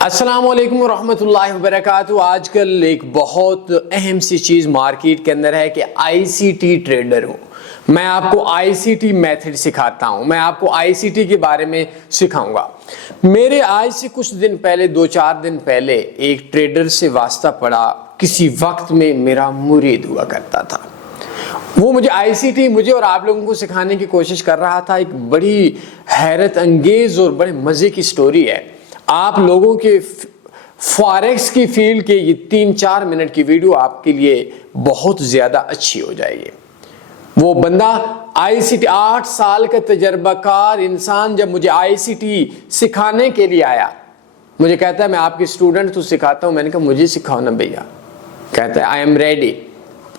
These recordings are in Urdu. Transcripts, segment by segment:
السلام علیکم ورحمۃ اللہ وبرکاتہ۔ آج کل ایک بہت اہم سی چیز مارکیٹ کے اندر ہے کہ آئی سی ٹی ٹریڈر ہوں۔ میں آپ کو آئی سی ٹی میتھڈ سکھاتا ہوں، میں آپ کو آئی سی ٹی کے بارے میں سکھاؤں گا۔ میرے آج سے کچھ دن پہلے 2-4 دن پہلے ایک ٹریڈر سے واسطہ پڑا، کسی وقت میں میرا مرید ہوا کرتا تھا۔ وہ مجھے آئی سی ٹی مجھے اور آپ لوگوں کو سکھانے کی کوشش کر رہا تھا۔ ایک بڑی حیرت انگیز اور بڑے مزے کی سٹوری ہے۔ آپ لوگوں کے فاریکس کی فیلڈ کے یہ 3-4 منٹ کی ویڈیو آپ کے لیے بہت زیادہ اچھی ہو جائے گی۔ وہ بندہ آئی سی ٹی 8 سال کا تجربہ کار انسان جب مجھے آئی سی ٹی سکھانے کے لیے آیا، مجھے کہتا ہے میں آپ کی اسٹوڈنٹ تو سکھاتا ہوں۔ میں نے کہا مجھے سکھاؤ نا بھیا۔ کہتا ہے آئی ایم ریڈی۔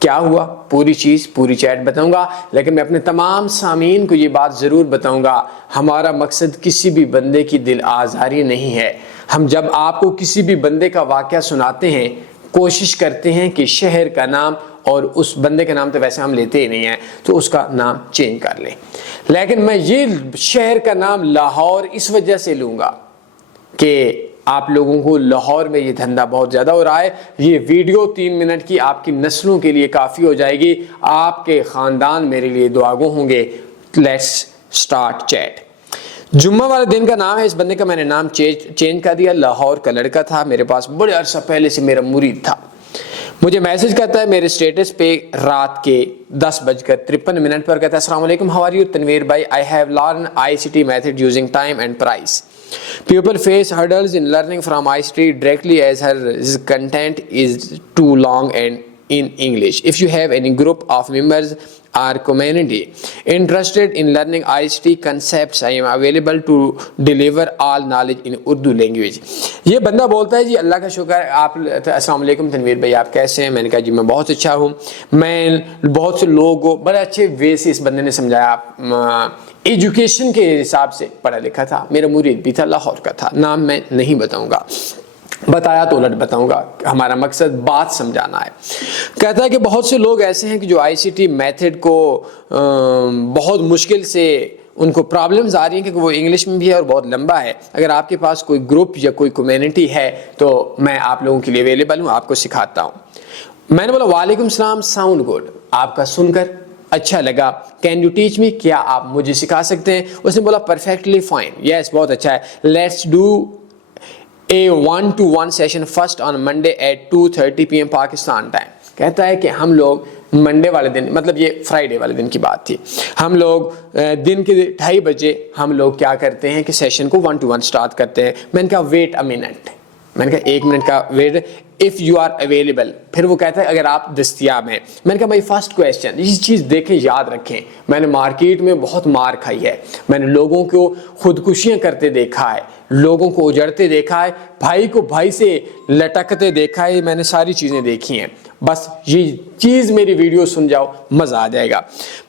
کیا ہوا؟ پوری چیز پوری چیٹ بتاؤں گا، لیکن میں اپنے تمام سامعین کو یہ بات ضرور بتاؤں گا، ہمارا مقصد کسی بھی بندے کی دل آزاری نہیں ہے۔ ہم جب آپ کو کسی بھی بندے کا واقعہ سناتے ہیں، کوشش کرتے ہیں کہ شہر کا نام اور اس بندے کا نام تو ویسے ہم لیتے ہی نہیں ہیں، تو اس کا نام چینج کر لیں۔ لیکن میں یہ شہر کا نام لاہور اس وجہ سے لوں گا کہ آپ لوگوں کو لاہور میں یہ دھندا بہت زیادہ ہو رہا ہے۔ یہ ویڈیو 3 منٹ کی آپ کی نسلوں کے لیے کافی ہو جائے گی۔ آپ کے خاندان میرے لیے دعاگو ہوں گے۔ Let's start chat. جمعہ والے دن کا نام ہے، اس بندے کا میں نے نام چینج کر دیا۔ لاہور کا لڑکا تھا، میرے پاس بڑے عرصہ پہلے سے میرا مرید تھا۔ مجھے میسج کرتا ہے میرے سٹیٹس پہ رات کے 10:53 پر، کہتا ہے السلام علیکم، ہاؤ آر یو تنویر بھائی، I have learn I C T method using time and price. People face hurdles in learning from ICT directly as his content is too long and in English. If you have any group of members or community interested in learning ICT concepts, I am available to deliver all knowledge in Urdu language. یہ بندہ بولتا ہے جی اللہ کا شکر ہے، آپ السلام علیکم تنویر بھائی آپ کیسے ہیں؟ میں نے کہا جی میں بہت اچھا ہوں۔ میں بہت سے لوگوں کو بڑے اچھے وے سے اس بندے نے سمجھایا، ایجوکیشن کے حساب سے پڑھا لکھا تھا، میرا مرید بھی تھا، لاہور کا تھا، نام میں نہیں بتاؤں گا، بتایا تو الٹ بتاؤں گا، ہمارا مقصد بات سمجھانا ہے۔ کہتا ہے کہ بہت سے لوگ ایسے ہیں کہ جو آئی سی ٹی میتھڈ کو بہت مشکل سے ان کو پرابلمز آ رہی ہیں کیونکہ وہ انگلش میں بھی ہے اور بہت لمبا ہے۔ اگر آپ کے پاس کوئی گروپ یا کوئی کمیونٹی ہے تو میں آپ لوگوں کے لیے اویلیبل ہوں، آپ کو سکھاتا ہوں۔ میں نے بولا وعلیکم السلام، ساؤنڈ گڈ، آپ کا سن کر اچھا لگا، کین یو ٹیچ می، کیا آپ مجھے سکھا سکتے ہیں؟ اس نے بولا پرفیکٹلی فائن، یس بہت اچھا ہے، let's do a 1-to-1 session first on Monday at 2:30 PM Pakistan time. کہتا ہے کہ ہم لوگ منڈے والے دن، مطلب یہ فرائیڈے والے دن کی بات تھی، ہم لوگ دن کے 2:30 بجے ہم لوگ کیا کرتے ہیں کہ سیشن کو 1-to-1 سٹارٹ کرتے ہیں۔ میں نے کہا ویٹ اے منٹ، میں نے کہا 1 منٹ کا wait, if you are available, پھر وہ کہتا ہے اگر آپ دستیاب ہیں۔ میں نے کہا بھائی فرسٹ کویسچن، یہ چیز دیکھیں یاد رکھیں، میں نے مارکیٹ میں بہت مار کھائی ہے، میں نے لوگوں کو خودکشیاں کرتے دیکھا ہے، لوگوں کو اجڑتے دیکھا ہے، بھائی کو بھائی سے لٹکتے دیکھا ہے، میں نے ساری چیزیں دیکھی ہیں، بس یہ چیز میری ویڈیو سن جاؤ مزہ آ جائے گا۔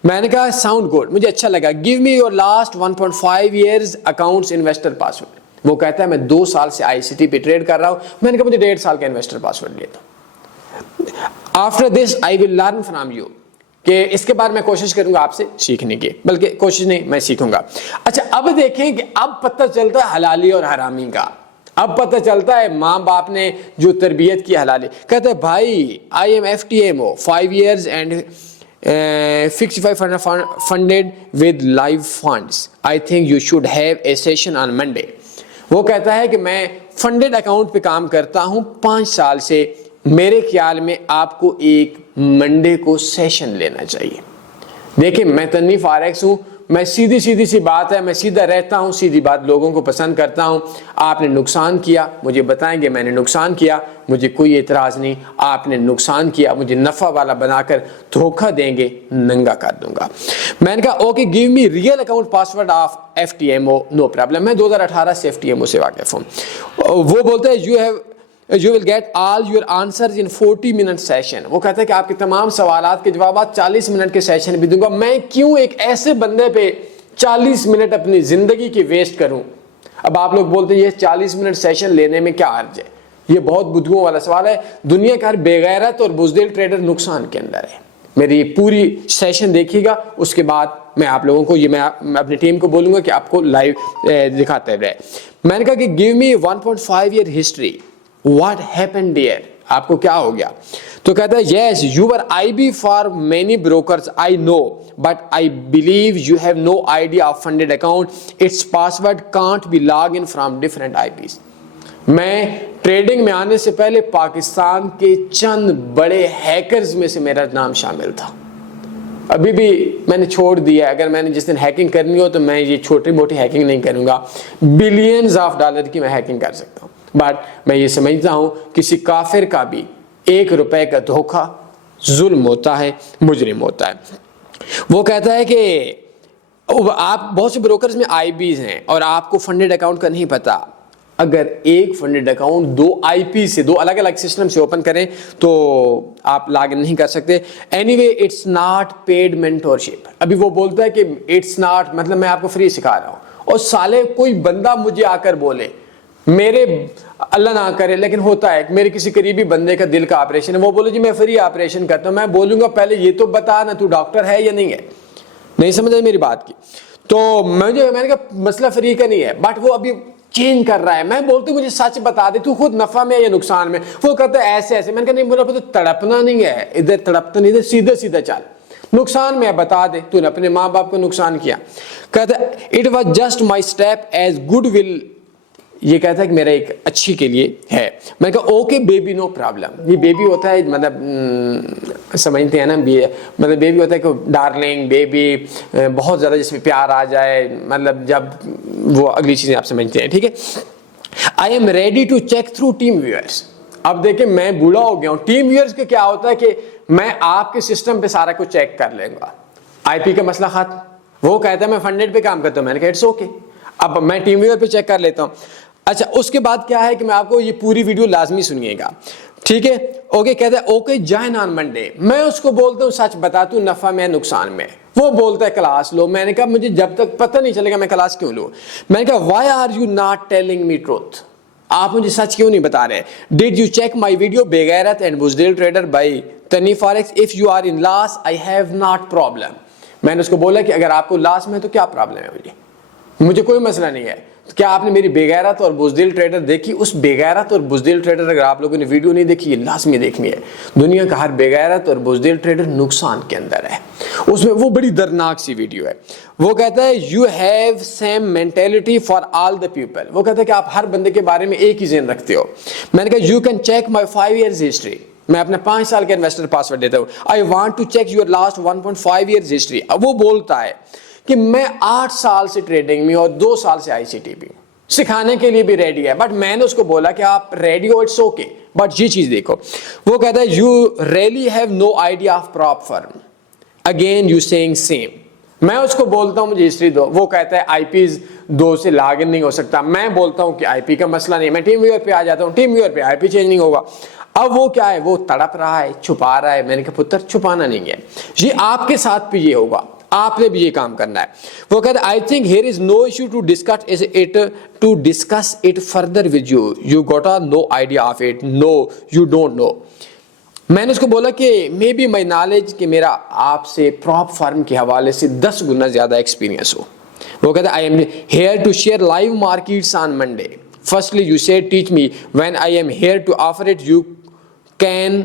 میں نے کہا ساؤنڈ گڈ، مجھے اچھا لگا، give me your last 1.5 years accounts investor password. وہ کہتا ہے میں 2 سال سے آئی سی ٹی پہ ٹریڈ کر رہا ہوں۔ میں نے کہا مجھے 1.5 سال کا انویسٹر پاسورڈ لیتا ہوں۔ After this I will learn from you, کہ اس کے بعد میں کوشش کروں گا آپ سے سیکھنے کی، بلکہ کوشش نہیں میں سیکھوں گا۔ اچھا اب دیکھیں کہ اب پتہ چلتا ہے حلالی اور حرامی کا، اب پتہ چلتا ہے ماں باپ نے جو تربیت کی حلالی۔ کہتا ہے بھائی I am FTMO 5 years and 6500 funded with live funds. I think you should have a session on Monday. وہ کہتا ہے کہ میں فنڈڈ اکاؤنٹ پہ کام کرتا ہوں 5 سال سے، میرے خیال میں آپ کو ایک منڈے کو سیشن لینا چاہیے۔ دیکھیں میں تنویر فاریکس ہوں، میں سیدھی سی بات ہے، میں سیدھا رہتا ہوں، سیدھی بات لوگوں کو پسند کرتا ہوں۔ آپ نے نقصان کیا مجھے بتائیں گے، میں نے نقصان کیا مجھے کوئی اعتراض نہیں، آپ نے نقصان کیا مجھے نفع والا بنا کر دھوکہ دیں گے ننگا کر دوں گا۔ میں نے کہا okay give me real account password of FTMO، no problem, میں 2018 سے FTMO سے واقف ہوں۔ وہ بولتا ہے you will get all your answers in 40-minute session۔ وہ کہتا ہے کہ آپ کے تمام سوالات کے جوابات 40 منٹ کے سیشن بھی دوں گا۔ میں کیوں ایک ایسے بندے پہ 40 منٹ اپنی زندگی کی ویسٹ کروں؟ اب آپ لوگ بولتے ہیں یہ 40 منٹ سیشن لینے میں کیا حرج ہے؟ یہ بہت بدگوؤں والا سوال ہے۔ دنیا کا ہر بے غیرت اور بزدل ٹریڈر نقصان کے اندر ہے۔ میری پوری سیشن دیکھیے گا، اس کے بعد میں آپ لوگوں کو یہ میں اپنی ٹیم کو بولوں گا کہ آپ کو لائیو دکھاتے رہے. میں نے کہا کہ give me 1.5 year history, what happen dear, آپ کو کیا ہو گیا؟ تو کہتا ہے yes you are I B for many brokers I know but I believe you have no idea of funded account, it's password can't be log in from different IPs. میں ٹریڈنگ میں آنے سے پہلے پاکستان کے چند بڑے ہیکرز میں سے میرا نام شامل تھا. ابھی بھی میں نے چھوڑ دیا, اگر میں نے جس دن ہیکنگ کرنی ہو تو میں یہ چھوٹی موٹی ہیکنگ نہیں کروں گا, بلینز آف ڈالر کی میں ہیکنگ کر سکتا ہوں. بٹ میں یہ سمجھتا ہوں کسی کافر کا بھی 1 روپے کا دھوکہ ظلم ہوتا ہے, مجرم ہوتا ہے. وہ کہتا ہے کہ آپ بہت سے بروکرز میں آئی بیز ہیں اور آپ کو فنڈیڈ اکاؤنٹ کا نہیں پتا. اگر ایک فنڈیڈ اکاؤنٹ 2 آئی پی سے 2 الگ الگ سسٹم سے اوپن کریں تو آپ لاگ ان نہیں کر سکتے. Any way it's not paid mentorship. ابھی وہ بولتا ہے کہ اٹس ناٹ مطلب میں آپ کو فری سکھا رہا ہوں, اور سالے کوئی بندہ مجھے آ کر بولے, میرے اللہ نہ کرے لیکن ہوتا ہے میرے کسی قریبی بندے کا دل کا آپریشن ہے, وہ بولے جی میں فری آپریشن کرتا ہوں, میں بولوں گا پہلے یہ تو بتا نا تو ڈاکٹر ہے یا نہیں ہے. نہیں سمجھا میری بات کی؟ تو میں نے کہا مسئلہ فری کا نہیں ہے, بٹ وہ ابھی چینج کر رہا ہے. میں بولتی ہوں مجھے سچ بتا دے, تو خود نفع میں یا نقصان میں؟ وہ کہتا ہے ایسے ایسے. میں نے کہا نہیں, بولا تو تڑپنا نہیں ہے, ادھر تڑپتا نہیں, ادھر سیدھا سیدھا چل. نقصان میں بتا دے, تو نے اپنے ماں باپ کو نقصان کیا. کہتا ہے it was just my step as good will, یہ کہتا ہے کہ میرا ایک اچھی کے لیے ہے. میں نے کہا اوکے بیبی نو پرابلم. یہ بیبی ہوتا ہے مطلب سمجھتے ہیں نا, مطلب بیبی ہوتا ہے کہ ڈارلنگ بیبی, بہت زیادہ جس میں پیار آ جائے, مطلب جب وہ اگلی چیزیں آپ سمجھتے ہیں. ٹھیک ہے, I am ready to check through team viewers. اب دیکھیں میں بوڑھا ہو گیا ہوں, ٹیم ویورس کا کیا ہوتا ہے کہ میں آپ کے سسٹم پہ سارا کچھ چیک کر لوں گا. آئی پی کا مسئلہ ختم. وہ کہتا ہے میں فنڈیڈ پہ کام کرتا ہوں. میں نے کہا اٹس اوکے, اب میں ٹیم ویور پہ چیک کر لیتا ہوں. اچھا اس کے بعد کیا ہے کہ میں آپ کو یہ پوری ویڈیو لازمی سنیے گا. ٹھیک ہے, اوکے کہتا ہے اوکے جوائن آن منڈے. میں اس کو بولتا ہوں سچ بتاتا ہوں نفع میں نقصان میں. وہ بولتا ہے کلاس لو. میں نے کہا مجھے جب تک پتہ نہیں چلے گا میں کلاس کیوں لوں. میں نے کہا why are you not telling me truth, آپ مجھے سچ کیوں نہیں بتا رہے. Did you check my video بےغیرت اینڈ بزدل ٹریڈر بائی تنی forex, if you are in loss I have not problem. میں نے اس کو بولا کہ اگر آپ کو لاس میں تو کیا پرابلم ہے, مجھے کوئی مسئلہ نہیں ہے. کیا آپ نے میری بےغیرت اور بزدل ٹریڈر دیکھی؟ اس بےغیرت اور بزدل ٹریڈر اگر آپ لوگوں نے ویڈیو نہیں دیکھی, یہ لازمی دیکھنی ہے. دنیا کا ہر بےغیرت اور بزدل ٹریڈر نقصان کے اندر ہے. اس میں وہ بڑی دردناک سی ویڈیو ہے. وہ کہتا ہے you have same mentality for all the people. وہ کہتا ہے کہ آپ ہر بندے کے بارے میں ایک ہی ذہن رکھتے ہو. میں نے کہا you can check my 5 years history. میں اپنا 5 سال کا انویسٹر پاسورڈ دیتا ہوں. I want to check your last 1.5 years history. اب وہ بولتا ہے کہ میں 8 سال سے ٹریڈنگ میں اور 2 سال سے آئی سی ٹی پی سکھانے کے لیے بھی ریڈی ہے. بٹ میں نے اس کو بولا کہ آپ ریڈی ہو, اٹس اوکے, بٹ یہ چیز دیکھو. وہ کہتا ہے you really have no idea of prop firm, again you seeing same. میں اس کو بولتا ہوں مجھے ہسٹری دو. وہ کہتا ہے آئی پیز 2 سے لاگ ان نہیں ہو سکتا. میں بولتا ہوں کہ آئی پی کا مسئلہ نہیں, میں ٹیم ویور پہ آ جاتا ہوں, ٹیم ویور پہ آئی پی چینج نہیں ہوگا. اب وہ کیا ہے, وہ تڑپ رہا ہے, چھپا رہا ہے. میں نے کہا پتر چھپانا نہیں ہے, یہ آپ کے ساتھ بھی یہ ہوگا, آپ نے بھی یہ کام کرنا ہے. وہ کہتے ہیں I think here is no issue to discuss it further with you, you got no idea of it, no you don't know. میں نے اس کو بولا کہ مے بی مائی نالج, کہ میرا آپ سے پراپ فارم کے حوالے سے 10 گنا زیادہ ایکسپیرینس ہو. وہ کہتے ہیں I am here to share live markets on Monday. Firstly you said teach me, when I am here to offer it you can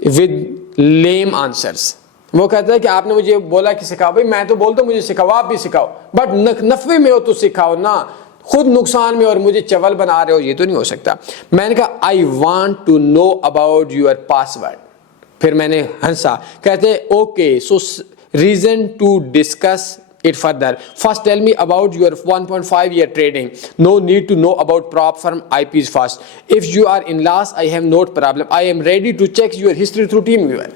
with lame answers. وہ کہتا ہے کہ آپ نے مجھے بولا کہ سکھاؤ. بھائی میں تو بولتا ہوں مجھے سکھاؤ, آپ بھی سکھاؤ, بٹ نفع میں ہو تو سکھاؤ نا, خود نقصان میں اور مجھے چول بنا رہے ہو, یہ تو نہیں ہو سکتا. میں نے کہا I want to know about your password. پھر میں نے ہنسا. کہتے okay so reason to discuss it further. First tell me about your 1.5 year trading. No need to know about prop firm IPs first. If you are in loss, I have no problem. I am ready to check your history through TeamViewer.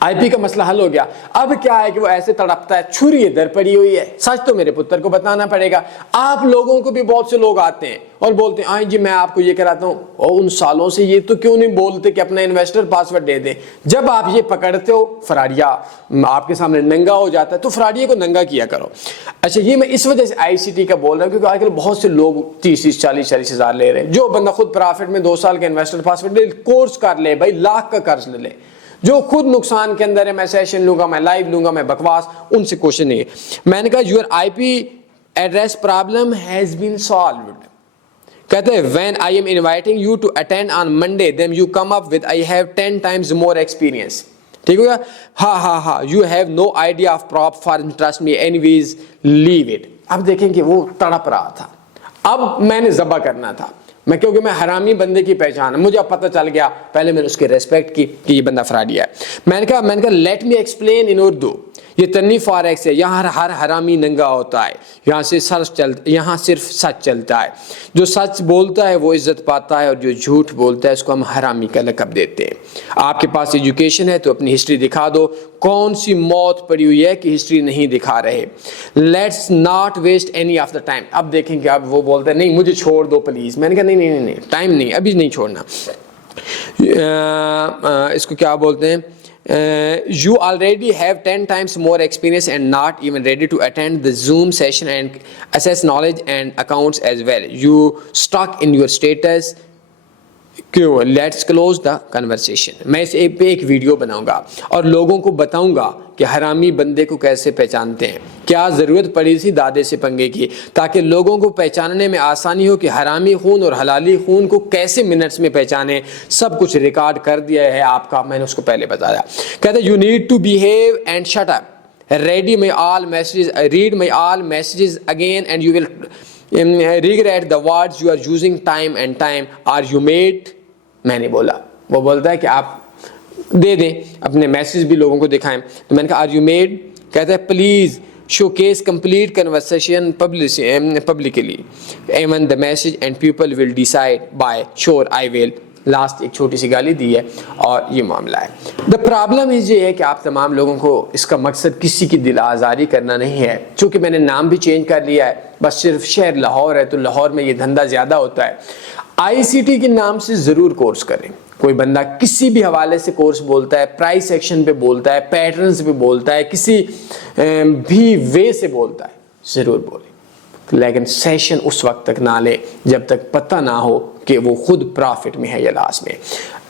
آئی پی کا مسئلہ حل ہو گیا. اب کیا ہے کہ وہ ایسے تڑپتا ہے, چھری ادھر پڑی ہوئی ہے. سچ تو میرے پتر کو بتانا پڑے گا. آپ لوگوں کو بھی بہت سے لوگ آتے ہیں اور بولتے ہیں آئیں جی میں آپ کو یہ کراتا ہوں, اور ان سالوں سے یہ تو کیوں نہیں بولتے کہ اپنا انویسٹر پاسورڈ دے دیں. جب آپ یہ پکڑتے ہو, فراڈیا آپ کے سامنے ننگا ہو جاتا ہے, تو فراڈیے کو ننگا کیا کرو. اچھا یہ میں اس وجہ سے آئی سی ٹی کا بول رہا ہوں, کیونکہ آج کل بہت سے لوگ 30-40 ہزار لے رہے ہیں. جو بندہ خود پرافٹ میں 2 سال کا انویسٹر پاسورڈ لے, کورس کر لے بھائی, لاکھ کا قرض لے, جو خود نقصان کے اندر ہے. میں سیشن لوں گا, میں لائیو لوں گا, میں بکواس, ان سے کوشچن نہیں ہے. میں نے کہا your I P address problem has been solved. کہتے ہیں when I am inviting you to attend on Monday then you come up with I have 10 times more experience. ٹھیک ہو گیا. ہاں you have no idea of prop firm, trust me anyways leave it. اب دیکھیں کہ وہ تڑپ رہا تھا, اب میں نے ذبح کرنا تھا. کیونکہ میں حرامی بندے کی پہچان ہے, مجھے اب پتہ چل گیا, پہلے میں نے اس کی ریسپیکٹ کی کہ یہ بندہ فراڈی ہے. میں نے کہا let me explain in Urdu. یہ تنی فاریکس ہے, یہاں ہر حرامی ننگا ہوتا ہے, یہاں صرف سچ چلتا ہے. جو سچ بولتا ہے وہ عزت پاتا ہے, اور جو جھوٹ بولتا ہے اس کو ہم حرامی کا لقب دیتے ہیں. آپ کے پاس ایجوکیشن ہے تو اپنی ہسٹری دکھا دو. کون سی موت پڑی ہوئی ہے کہ ہسٹری نہیں دکھا رہے. Let's not waste any of the time. اب دیکھیں کہ اب وہ بولتے ہیں نہیں مجھے چھوڑ دو پلیز. میں نے کہا نہیں ٹائم نہیں, ابھی نہیں چھوڑنا. اس کو کیا بولتے ہیں, you already have 10 times more experience and not even ready to attend the Zoom session and assess knowledge and accounts as well. You stuck in your status. کیوں؟ Let's close the conversation. میں اس پہ ایک ویڈیو بناؤں گا اور لوگوں کو بتاؤں گا کہ حرامی بندے کو کیسے پہچانتے ہیں. کیا ضرورت پڑی تھی دادے سے پنگے کی, تاکہ لوگوں کو پہچاننے میں آسانی ہو کہ حرامی خون اور حلالی خون کو کیسے منٹس میں پہچانے. سب کچھ ریکارڈ کر دیا ہے آپ کا, میں نے اس کو پہلے بتایا. کہتے you need to behave and shut up. read my all messages again and you will regret the words you are using time and time. Are you made? میں نے بولا, وہ بولتا ہے کہ آپ دے دیں اپنے میسیج بھی لوگوں کو دکھائیں. تو میں نے کہا are you made. کہتا ہے please showcase complete conversation publicly even the message and people will decide by sure I will. Last ایک چھوٹی سی گالی دی ہے اور یہ معاملہ ہے. دا پرابلم یہ ہے کہ آپ تمام لوگوں کو اس کا مقصد کسی کی دل آزاری کرنا نہیں ہے. چونکہ میں نے نام بھی چینج کر لیا ہے, بس صرف شہر لاہور ہے تو لاہور میں یہ دھندا زیادہ ہوتا ہے. آئی سی ٹی کے نام سے ضرور کورس کریں. کوئی بندہ کسی بھی حوالے سے کورس بولتا ہے, پرائس سیکشن پہ بولتا ہے, پیٹرنز پہ بولتا ہے, کسی بھی وے سے بولتا ہے, ضرور بولیں. لیکن سیشن اس وقت تک نہ لے جب تک پتہ نہ ہو کہ وہ خود پرافٹ میں ہے یا لاس میں.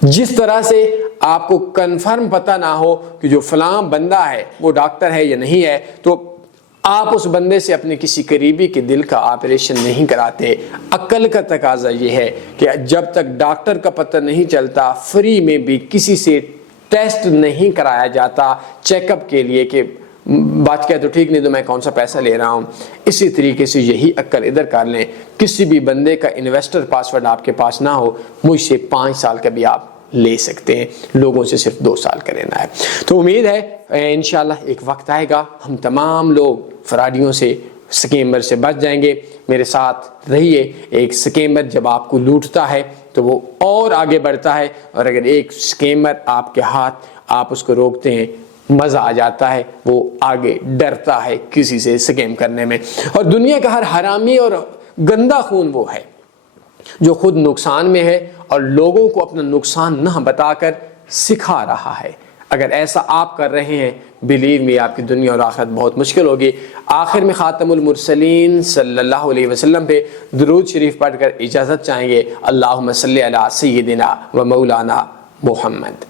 جس طرح سے آپ کو کنفرم پتہ نہ ہو کہ جو فلاں بندہ ہے وہ ڈاکٹر ہے یا نہیں ہے, تو آپ اس بندے سے اپنے کسی قریبی کے دل کا آپریشن نہیں کراتے. عقل کا تقاضا یہ ہے کہ جب تک ڈاکٹر کا پتہ نہیں چلتا, فری میں بھی کسی سے ٹیسٹ نہیں کرایا جاتا چیک اپ کے لیے کہ بات کیا تو ٹھیک نہیں تو میں کون سا پیسہ لے رہا ہوں. اسی طریقے سے یہی عقل ادھر کر لیں. کسی بھی بندے کا انویسٹر پاسورڈ آپ کے پاس نہ ہو, مجھ سے 5 سال کا بھی آپ لے سکتے ہیں, لوگوں سے صرف 2 سال کا لینا ہے. تو امید ہے انشاءاللہ ایک وقت آئے گا ہم تمام لوگ فراڈیوں سے, سکیمر سے بچ جائیں گے. میرے ساتھ رہیے. ایک سکیمر جب آپ کو لوٹتا ہے تو وہ اور آگے بڑھتا ہے, اور اگر ایک سکیمر آپ کے ہاتھ آپ اس کو روکتے ہیں مزہ آ جاتا ہے, وہ آگے ڈرتا ہے کسی سے سکیم کرنے میں. اور دنیا کا ہر حرامی اور گندا خون وہ ہے جو خود نقصان میں ہے اور لوگوں کو اپنا نقصان نہ بتا کر سکھا رہا ہے. اگر ایسا آپ کر رہے ہیں, بلیو می آپ کی دنیا اور آخرت بہت مشکل ہوگی. آخر میں خاتم المرسلین صلی اللہ علیہ وسلم پہ درود شریف پڑھ کر اجازت چاہیں گے. اللہم صلی علی سیدنا و مولانا محمد.